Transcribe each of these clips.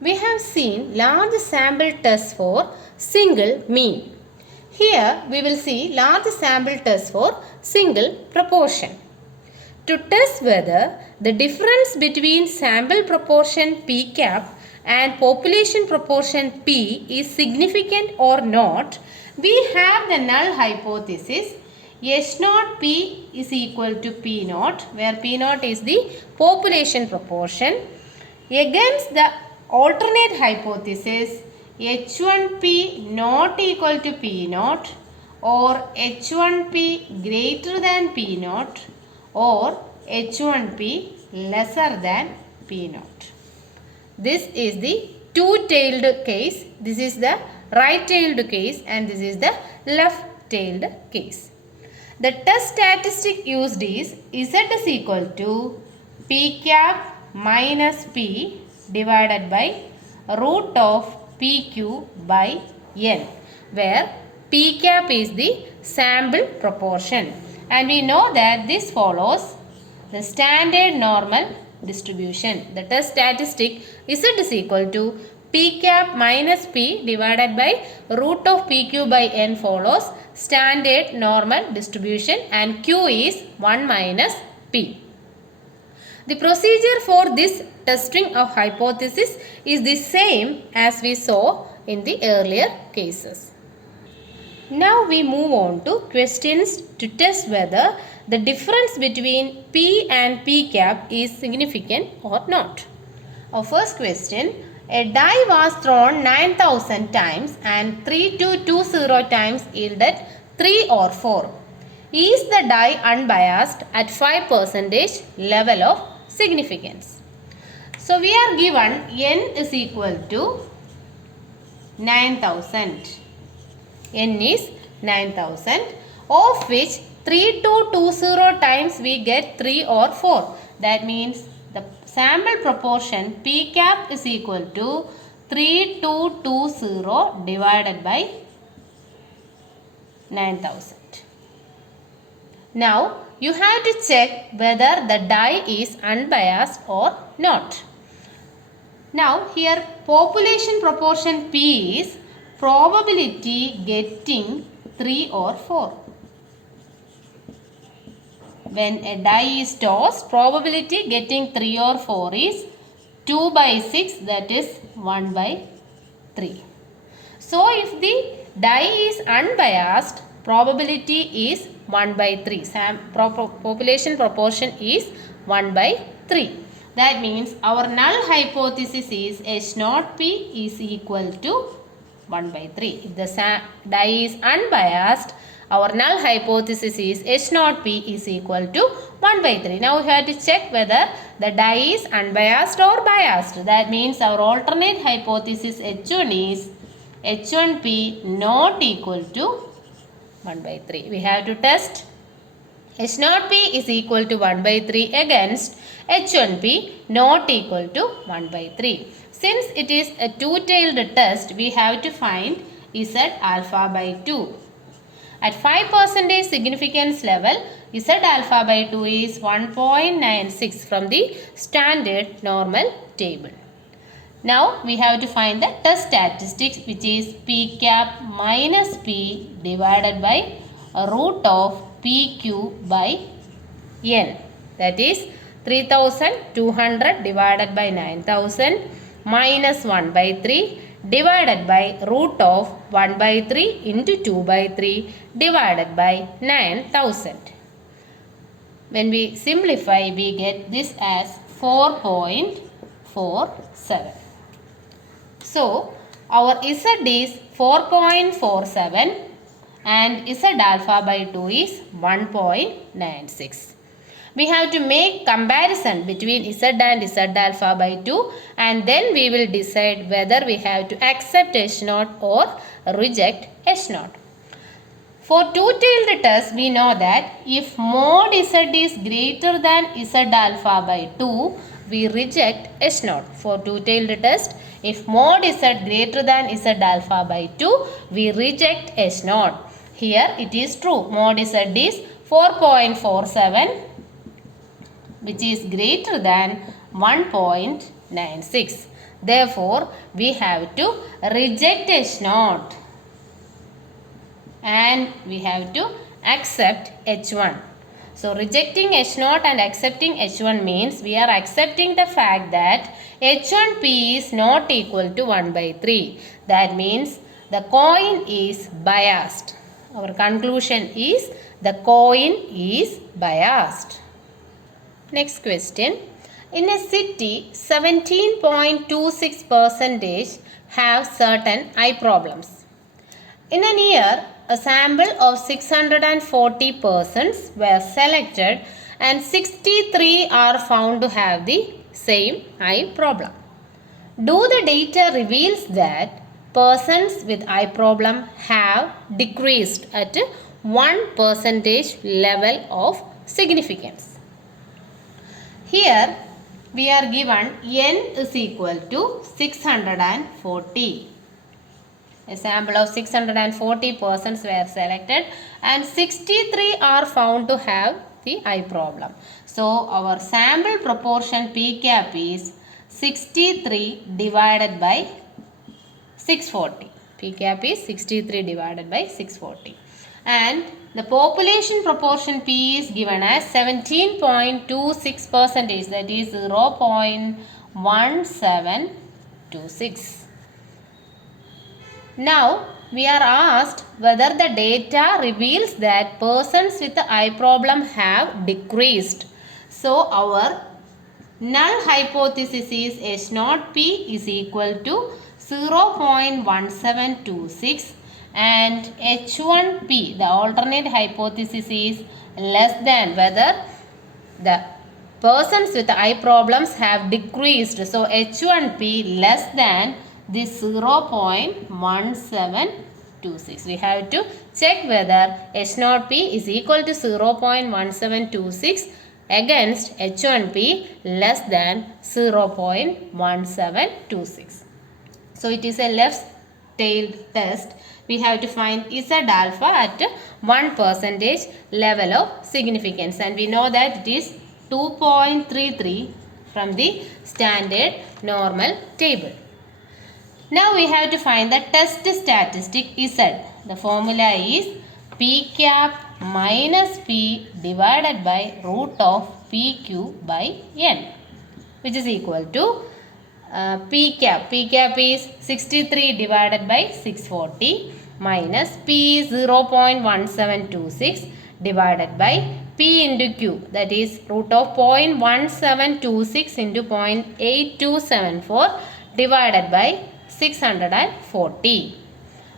we have seen large sample test for single mean. Here we will see large sample test for single proportion. To test whether the difference between sample proportion P cap and population proportion P is significant or not, we have the null hypothesis S naught P is equal to P naught, where P naught is the population proportion, against the alternate hypothesis H1P not equal to P naught or H1P greater than P naught or H1P lesser than P naught. This is the two-tailed case, this is the right-tailed case, and this is the left-tailed case. The test statistic used is Z is equal to P cap minus P divided by root of PQ by N, where P cap is the sample proportion, and we know that this follows the standard normal distribution. The test statistic Z is equal to P cap minus P divided by root of PQ by N follows standard normal distribution, and Q is 1 minus P. The procedure for this testing of hypothesis is the same as we saw in the earlier cases. Now we move on to questions to test whether the difference between P and P cap is significant or not. Our first question, a die was thrown 9,000 times and 3220 times yielded 3 or 4. Is the die unbiased at 5% level of significance? So we are given N is equal to 9,000. N is 9,000, of which 3220 times we get 3 or 4. That means the sample proportion P cap is equal to 3220 divided by 9,000. Now you have to check whether the die is unbiased or not. Now here population proportion P is probability getting 3 or 4. When a die is tossed, probability getting 3 or 4 is 2 by 6, that is 1 by 3. So if the die is unbiased, probability is 1 by 3. Population proportion is 1 by 3. That means our null hypothesis is H naught P is equal to 1 by 3. If the die is unbiased, our null hypothesis is H naught P is equal to 1 by 3. Now we have to check whether the die is unbiased or biased. That means our alternate hypothesis H1 is H1P not equal to 1 by 3. We have to test H naught P is equal to 1 by 3 against H1P not equal to 1 by 3. Since it is a two-tailed test, we have to find Z alpha by 2. At 5% significance level, Z alpha by 2 is 1.96 from the standard normal table. Now we have to find the test statistics, which is P cap minus P divided by root of PQ by N. That is 3200 divided by 9000 minus 1 by 3 divided by root of 1 by 3 into 2 by 3 divided by 9000. When we simplify, we get this as 4.47. So our Z is 4.47 and Z alpha by 2 is 1.96. We have to make comparison between Z and Z alpha by 2, and then we will decide whether we have to accept H naught or reject H naught. For two-tailed test, we know that if mod Z is greater than Z alpha by 2, we reject H naught. For two-tailed test, if mod Z greater than Z alpha by 2, we reject H naught. Here it is true. Mod Z is 4.47, which is greater than 1.96. Therefore, we have to reject H0 and we have to accept H1. So, rejecting H0 and accepting H1 means we are accepting the fact that H1P is not equal to 1 by 3. That means the coin is biased. Our conclusion is the coin is biased. Next question. In a city, 17.26% have certain eye problems. In a year, a sample of 640 persons were selected and 63 are found to have the same eye problem. Do the data reveals that persons with eye problem have decreased at 1% level of significance. Here we are given n is equal to 640. A sample of 640 persons were selected and 63 are found to have the eye problem. So our sample proportion P cap is 63 divided by 640. P cap is 63 divided by 640. And the population proportion P is given as 17.26%, that is 0.1726. Now we are asked whether the data reveals that persons with the eye problem have decreased. So our null hypothesis is H0P is equal to 0.1726 and H1P, the alternate hypothesis, is less than, whether the persons with eye problems have decreased. So H1P less than this 0.1726. We have to check whether H0P is equal to 0.1726 against H1P less than 0.1726. So it is a left-tailed test. We have to find Z alpha at 1% level of significance, and we know that it is 2.33 from the standard normal table. Now we have to find the test statistic Z. The formula is P cap minus P divided by root of PQ by N, which is equal to P cap. P cap is 63 divided by 640 minus P is 0.1726 divided by P into Q, that is root of 0.1726 into 0.8274 divided by 640,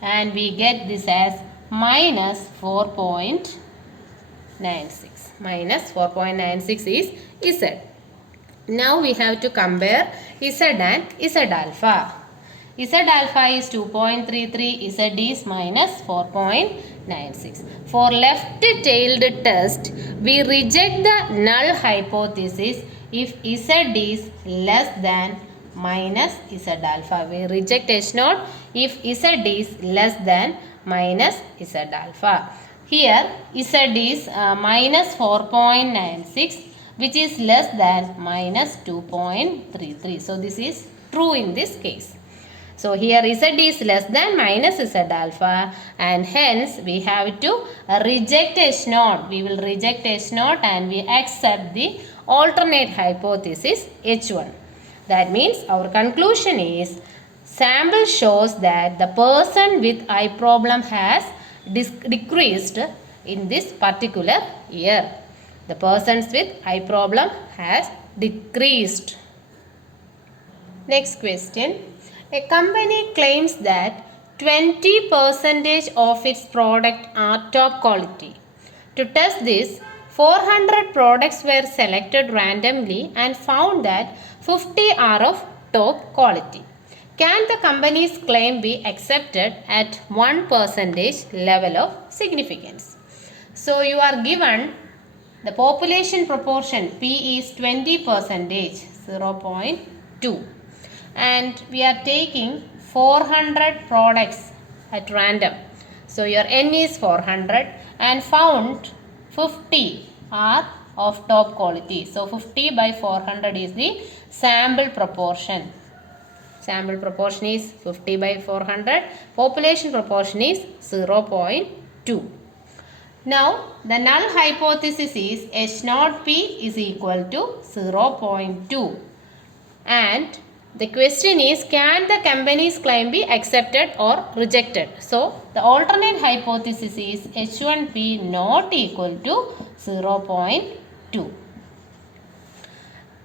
and we get this as minus 4.96. Minus 4.96 is Z. Now we have to compare Z and Z alpha. Z alpha is 2.33, Z is minus 4.96. For left-tailed test, we reject the null hypothesis if Z is less than minus Z alpha. We reject H0 if Z is less than minus Z alpha. Here Z is minus 4.96, which is less than minus 2.33. So this is true in this case. So here Z is less than minus Z alpha, and hence we have to reject H0. We will reject H0 and we accept the alternate hypothesis H1. That means our conclusion is sample shows that the person with eye problem has decreased in this particular year. The persons with eye problem has decreased. Next question. A company claims that 20% of its product are top quality. To test this, 400 products were selected randomly and found that 50 are of top quality. Can the company's claim be accepted at 1% level of significance? So you are given the population proportion P is 20%, 0.2, and we are taking 400 products at random. So your N is 400 and found 50 are of top quality. So 50 by 400 is the sample proportion. sample proportion is 50 by 400. Population proportion is 0.2. Now, the null hypothesis is H0P is equal to 0.2. And the question is, can the company's claim be accepted or rejected? So, the alternate hypothesis is H1P not equal to 0.2.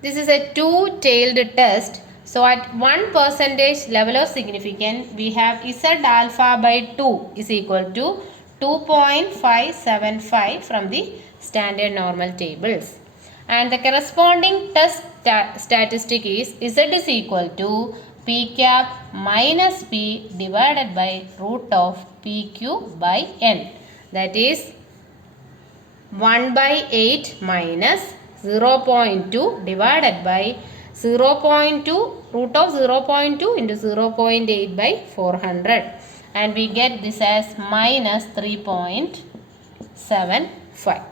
This is a two-tailed test. So, at 1% level of significance, we have Z alpha by 2 is equal to 2.575 from the standard normal tables. And the corresponding test statistic is Z is equal to P cap minus P divided by root of PQ by N. That is 1 by 8 minus 0.2 divided by 0.2 root of 0.2 into 0.8 by 400. And we get this as minus 3.75.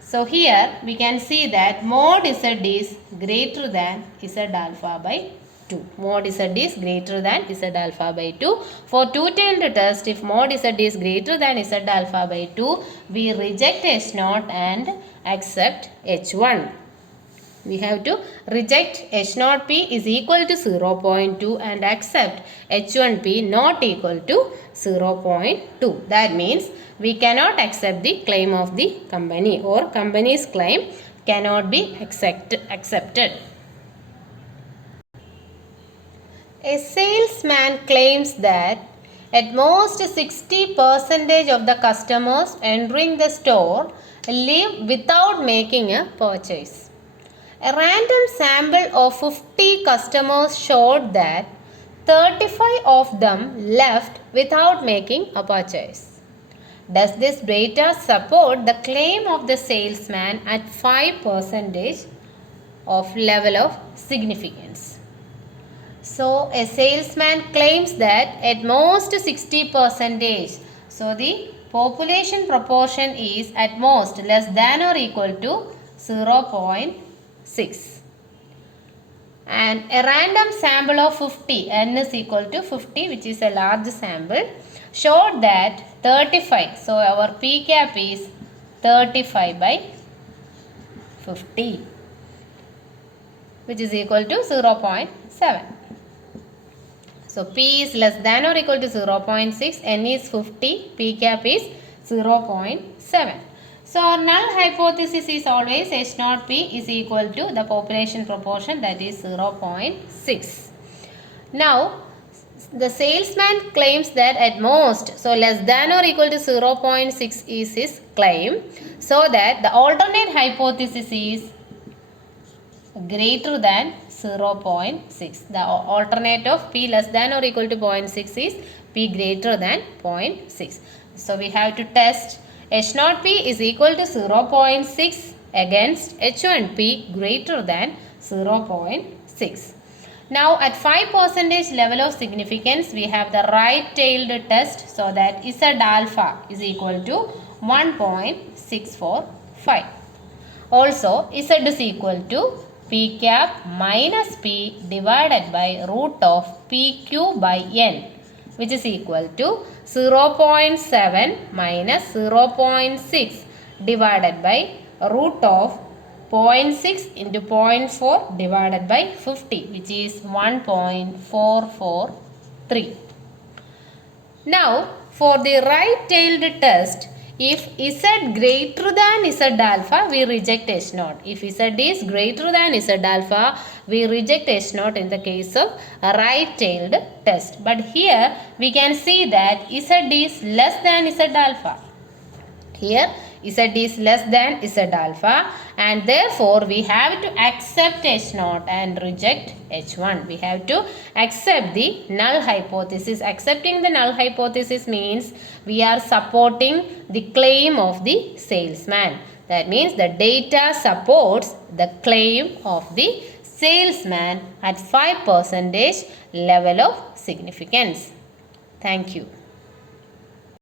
So here we can see that mod Z is greater than Z alpha by 2. Mod Z is greater than Z alpha by 2. For two-tailed test, if mod Z is greater than Z alpha by 2, we reject H0 and accept H1. We have to reject H0P is equal to 0.2 and accept H1P not equal to 0.2. That means we cannot accept the claim of the company, or company's claim cannot be accepted. A salesman claims that at most 60% of the customers entering the store leave without making a purchase. A random sample of 50 customers showed that 35 of them left without making a purchase. Does this data support the claim of the salesman at 5% of level of significance? So, a salesman claims that at most 60%. So, the population proportion is at most less than or equal to 0.6. And a random sample of 50, n is equal to 50, which is a large sample, showed that 35, so our P cap is 35 by 50, which is equal to 0.7. So P is less than or equal to 0.6, n is 50, P cap is 0.7. So our null hypothesis is always H0P is equal to the population proportion, that is 0.6. Now the salesman claims that at most, so less than or equal to 0.6 is his claim, so that the alternate hypothesis is greater than 0.6. The alternate of P less than or equal to 0.6 is P greater than 0.6. So we have to test H0P is equal to 0.6 against H1P greater than 0.6. Now at 5% level of significance, we have the right-tailed test, so that Z alpha is equal to 1.645. Also Z is equal to P cap minus P divided by root of PQ by N, which is equal to 0.7 minus 0.6 divided by root of 0.6 into 0.4 divided by 50, which is 1.443. Now, for the right-tailed test, if Z greater than Z alpha, we reject H0. If Z is greater than Z alpha, we reject H0 in the case of a right-tailed test. But here we can see that Z is less than Z alpha. Here Z is less than Z alpha, and therefore we have to accept H0 and reject H1. We have to accept the null hypothesis. Accepting the null hypothesis means we are supporting the claim of the salesman. That means the data supports the claim of the salesman at 5% level of significance. Thank you.